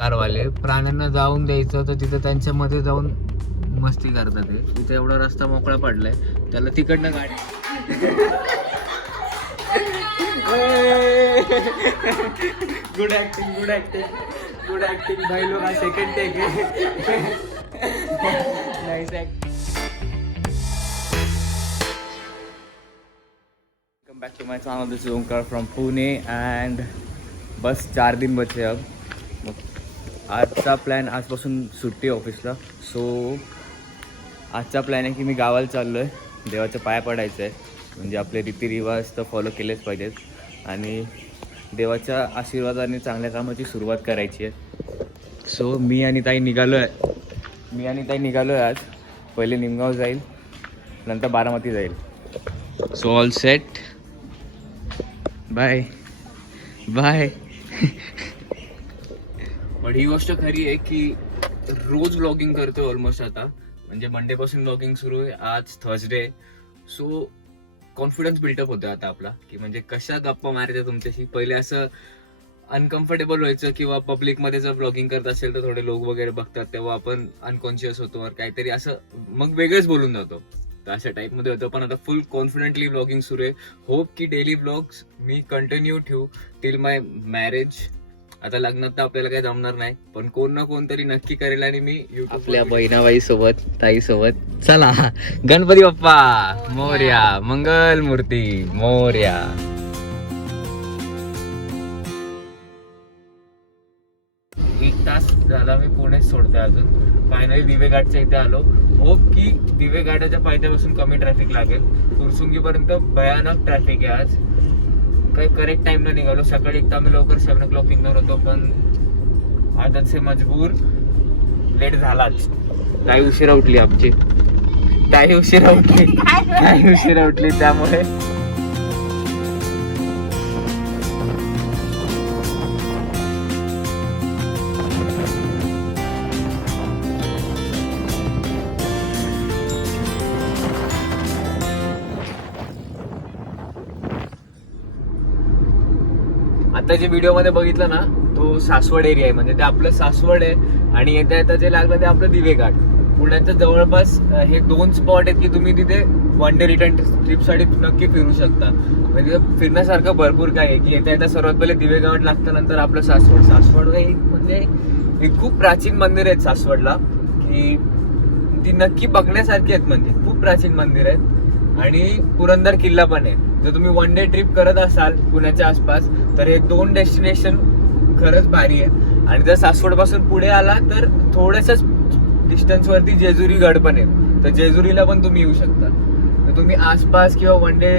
कारवाले प्राण्यांना जाऊन द्यायचं तर तिथं त्यांच्या मध्ये जाऊन मस्ती करतात ते. तिथे एवढा रस्ता मोकळा पडलाय, त्याला तिकडनं गाडी. Good acting, good acting, good acting भाई लोग. हा सेकंड टेक आहे. Nice acting. Welcome back to my channel. This is Omkar from Pune and बस 4 दिन बचे अब. आजचा प्लॅन, आजपासून सुट्टी ऑफिसला, सो आजचा प्लॅन आहे की मी गावाला चाललो आहे. देवाच्या पाया पडायचं आहे, म्हणजे आपले रीतिरिवाज तर फॉलो केलेच पाहिजेत आणि देवाच्या आशीर्वादाने चांगल्या कामाची सुरुवात करायची आहे. सो मी आणि ताई निघालो आहे आज. पहिले निमगाव जाईल, नंतर बारामती जाईल. So all set. Bye bye. पण ही गोष्ट खरी आहे की रोज व्लॉगिंग करतोय ऑलमोस्ट आता, म्हणजे मंडे पासून व्लॉगिंग सुरू आहे. आज थर्सडे. सो कॉन्फिडन्स बिल्टअप होतोय आता आपला, की म्हणजे कशा गप्पा मारायच्या तुमच्याशी. पहिले असं अनकम्फर्टेबल व्हायचं किंवा पब्लिकमध्ये जर व्लॉगिंग करत असेल तर थोडे लोक वगैरे बघतात, तेव्हा आपण अनकॉन्शियस होतो और काहीतरी असं मग वेगळंच बोलून जातो. तर अशा टाईपमध्ये होतं. पण आता फुल कॉन्फिडेंटली व्लॉगिंग सुरू आहे. होप की डेली व्लॉग्स मी कंटिन्यू ठेवू टिल माय मॅरेज. आता लग्नात तर आपल्याला काही जमणार नाही, पण कोण ना कोणतरी नक्की करेल. आणि मी आपल्या बहिणाबाई सोबत, ताई सोबत. चला, गणपती बाप्पा मोरया, मंगल मूर्ती मोरया. एक तास झाला मी पुणे सोडतोय अजून. फायनली दिवेघाटच्या इथे आलो. होप की दिवेघाटाच्या पायथ्यापासून कमी ट्रॅफिक लागेल. फुरसुंगीपर्यंत भयानक ट्रॅफिक आहे आज. काही करेक्ट टाइमला निघालो. सकाळी एकदा आम्ही लवकर 7 o'clock निघणार होतो, पण आदत से मजबूर लेट झालाच. ताई उशिरा उठली आमची. ताई उशिरा उठली त्यामुळे आता जे व्हिडिओ मध्ये बघितलं ना, तो सासवड एरिया आहे. म्हणजे ते आपलं सासवड आहे आणि येता येता जे लागलं ते आपलं दिवेघाट. पुण्याच्या जवळपास हे 2 स्पॉट आहेत की तुम्ही तिथे वन डे रिटर्न ट्रिपसाठी नक्की फिरू शकता. म्हणजे फिरण्यासारखं भरपूर काय आहे की येता येता सर्वात पहिले दिवेघाट लागतं, नंतर आपलं सासवड हे म्हणजे एक खूप प्राचीन मंदिर आहेत सासवडला, की ती नक्की बघण्यासारखी आहेत. म्हणजे खूप प्राचीन मंदिर आहेत आणि पुरंदर किल्ला पण आहे. जर तुम्ही वन डे ट्रिप करत असाल पुण्याच्या आसपास तर हे 2 डेस्टिनेशन खरंच भारी आहेत. आणि जर सासवड पासून पुढे आला तर थोडंसंच डिस्टन्स वरती जेजुरी गड पण आहे, तर जेजुरीला पण तुम्ही येऊ शकता. तर तुम्ही आसपास किंवा वन डे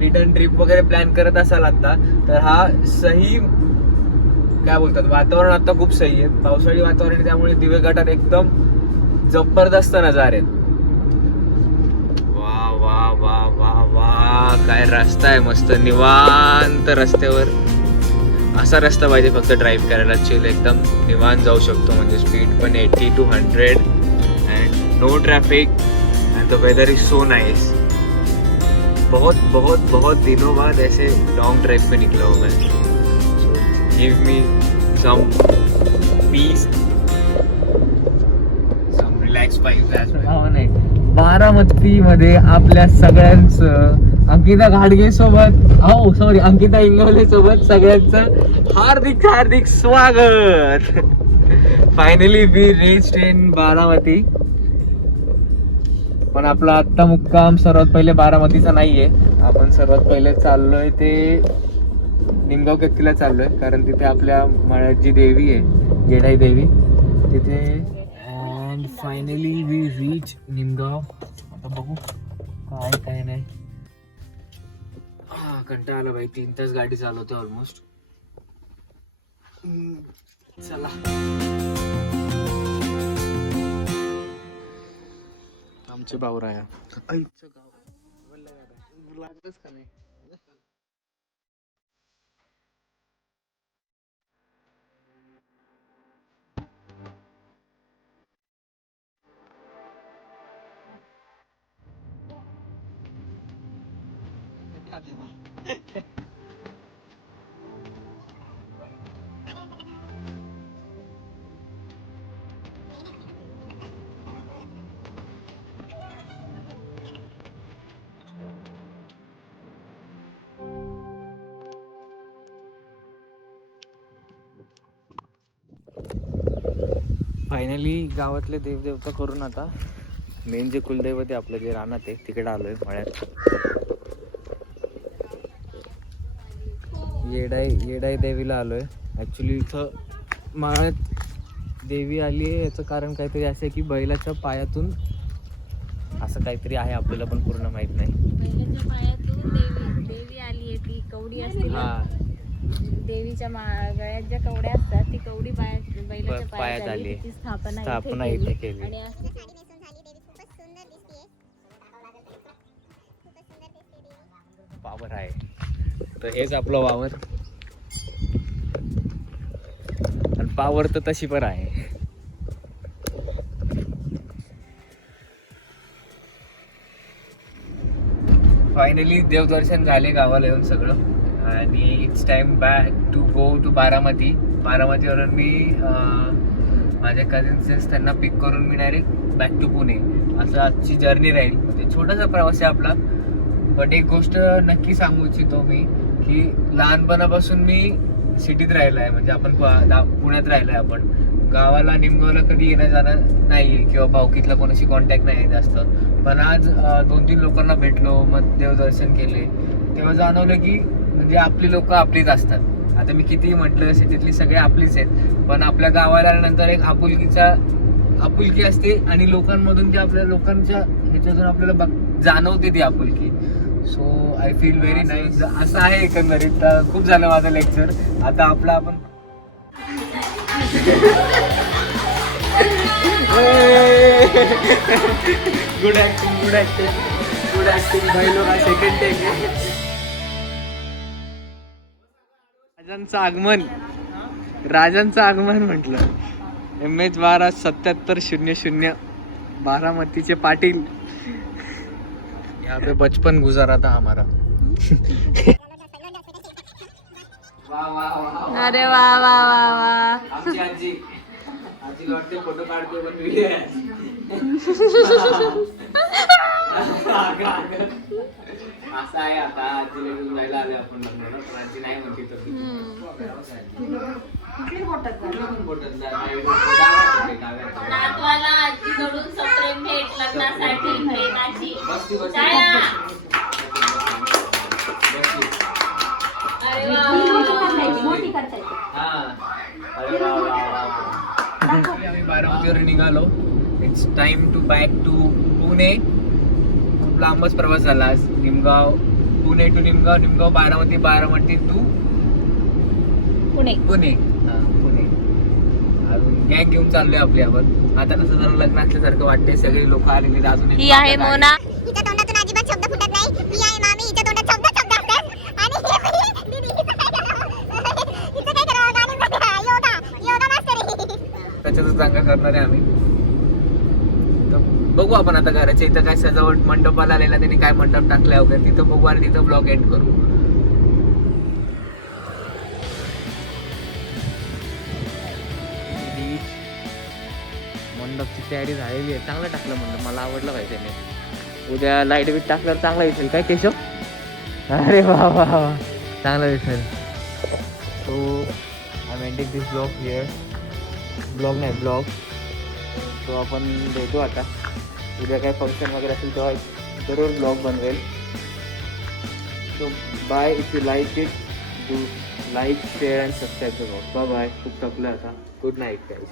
रिटर्न ट्रिप वगैरे प्लॅन करत असाल आता, तर हा सही काय बोलतात, वातावरण आता खूप सही आहे. पावसाळी वातावरण आहे, त्यामुळे दिवेघाटात एकदम जबरदस्त नजारे आहेत. वा वा वा वा वा, काय रस्ता आहे मस्त. निवांत रस्त्यावर असा रस्ता पाहिजे फक्त ड्राईव्ह करायला. चिल एकदम निवांत जाऊ शकतो. म्हणजे स्पीड पण 80 to 100 and no traffic and the weather is so nice. बहुत दिनों बाद ऐसे लॉन्ग ड्राइव पे निकला हूँ मैं. सो गिव मी सम पीस, सम रिलॅक्स वाइब्स. बारामती मध्ये आपल्या सगळ्यांचं अंकिता घाडगे सोबत, अंकिता इंगवले सोबत सगळ्यांचं हार्दिक स्वागत. Finally we reached in Baramati. पण आपला आत्ता मुक्काम सर्वात पहिले बारामतीचा नाहीये. आपण सर्वात पहिले चाललोय ते निमगाव केतकीला चाललोय, कारण तिथे आपल्या मळ्यात जी देवी आहे, गेडाई देवी, तिथे. And finally we reach Nimgaon. आता बघू काय नाही. कंटाळा आला भाई, 3 तास गाडी चालवते ऑलमोस्ट. चला, आमचे बावराया आईचं गाव लागतच का नाही. फायनली गावातले देवदेवता करून आता मेन जे कुलदैवत आहे आपलं जे रानात आहे तिकडे आलोय मळ्यात. येडाई देवीला आलोय. ॲक्च्युली इथं मळ्यात देवी आली आहे याचं कारण काहीतरी असं आहे की बैलाच्या पायातून असं काहीतरी आहे, आपल्याला पण पूर्ण माहित नाही. बैलाच्या पायातून देवी आली आहे. ती कवडी असते ना, देवीच्या गळ्यात ज्या कवड्या असतात ती कवडी बैलाच्या पायात आली. ती स्थापना इथे केली. आणि पावर आहे. तर हेच आपलं वावर आणि पावर तर तशी पण आहे. फायनली देवदर्शन झाले गावाला येऊन सगळं आणि it's time back to go to Baramati. बारामतीवरून मी माझ्या कझिन्सेस त्यांना पिक करून मी डायरेक्ट बॅक टू पुणे असं आजची जर्नी राहील. म्हणजे छोटासा प्रवास आहे आपला. बट एक गोष्ट नक्की सांगू इच्छितो मी की लहानपणापासून मी सिटीत राहिलो आहे. म्हणजे आपण पुण्यात राहिलो आहे. आपण गावाला निमगावला कधी येणं जाणं नाही आहे किंवा भावकीतला कोणाशी कॉन्टॅक्ट नाही आहे जास्त. पण आज 2-3 लोकांना भेटलो, मग देवदर्शन केले, तेव्हा जाणवलं की म्हणजे आपली लोक आपलीच असतात. आता मी कितीही म्हटलं सिटीतली सगळे आपलीच आहेत, पण आपल्या गावाला आल्यानंतर एक आपुलकी असते आणि लोकांमधून ते आपल्या लोकांच्या ह्याच्यातून आपल्याला जाणवते ती आपुलकी. So I feel very nice. असं आहे एकंदरीत. खूप झालं माझं लेक्चर. आता आपलं आपण गुड ऍक्टिंग भाई लोग. Second take. राजांचं आगमन म्हटलं. MH12 7700 बारामतीचे पाटील. यहाँ पे बचपन गुजारा था हमारा. अरे वा वा वा वा. आमची आजी वाटते फोटो काढते पण असं आहे. आता आजीला घेऊन जायला आले आपण लग्नाला, पण आजी नाही म्हणते तर नातवाला आजीकडून सप्रेम भेट लग्नासाठी भेटाची. आम्ही बारामतीवर निघालो. It's time to back to Pune. खूप लांबच प्रवास झाला आज. Nimgaon, Pune to Nimgaon, Baramati to Pune. अजून गॅग घेऊन चाललोय आपली आपण. आता कसं जरा लग्न असल्यासारखं वाटतंय. सगळे लोक आलेले अजून. ही आहे मोना. हिच्या तोंडातून अजिबात शब्द फुटत नाही. ही आहे मामी. हिच्या तोंडात शब्द असतात. आणि दीदी हिचं काय करावं गाणं योगा मास्टर. त्याच्यातच दंगा करणार आहे आम्ही. तर बघू आपण आता घराच्या इथं काय सजावट मंडपाला आलेला त्यांनी काय मंडप टाकलाय वगैरे तिथं बघू आणि तिथं ब्लॉग एंड करू. मंडपची तयारी झालेली आहे. चांगलं टाकलं मंडप. मला आवडलं पाहिजे त्याने. उद्या लाईट बीट टाकल्यावर चांगला दिसेल काय केशव? अरे वा वा वा, चांगला दिसेल. So I am ending this blog here. Blog. So आपण भेटू आता. उद्या काय फंक्शन वगैरे असेल तेव्हा जरूर ब्लॉग बनवेल. So bye. If you like it do like, share and subscribe the blog. Bye. खूप थकलं आता. Good night guys.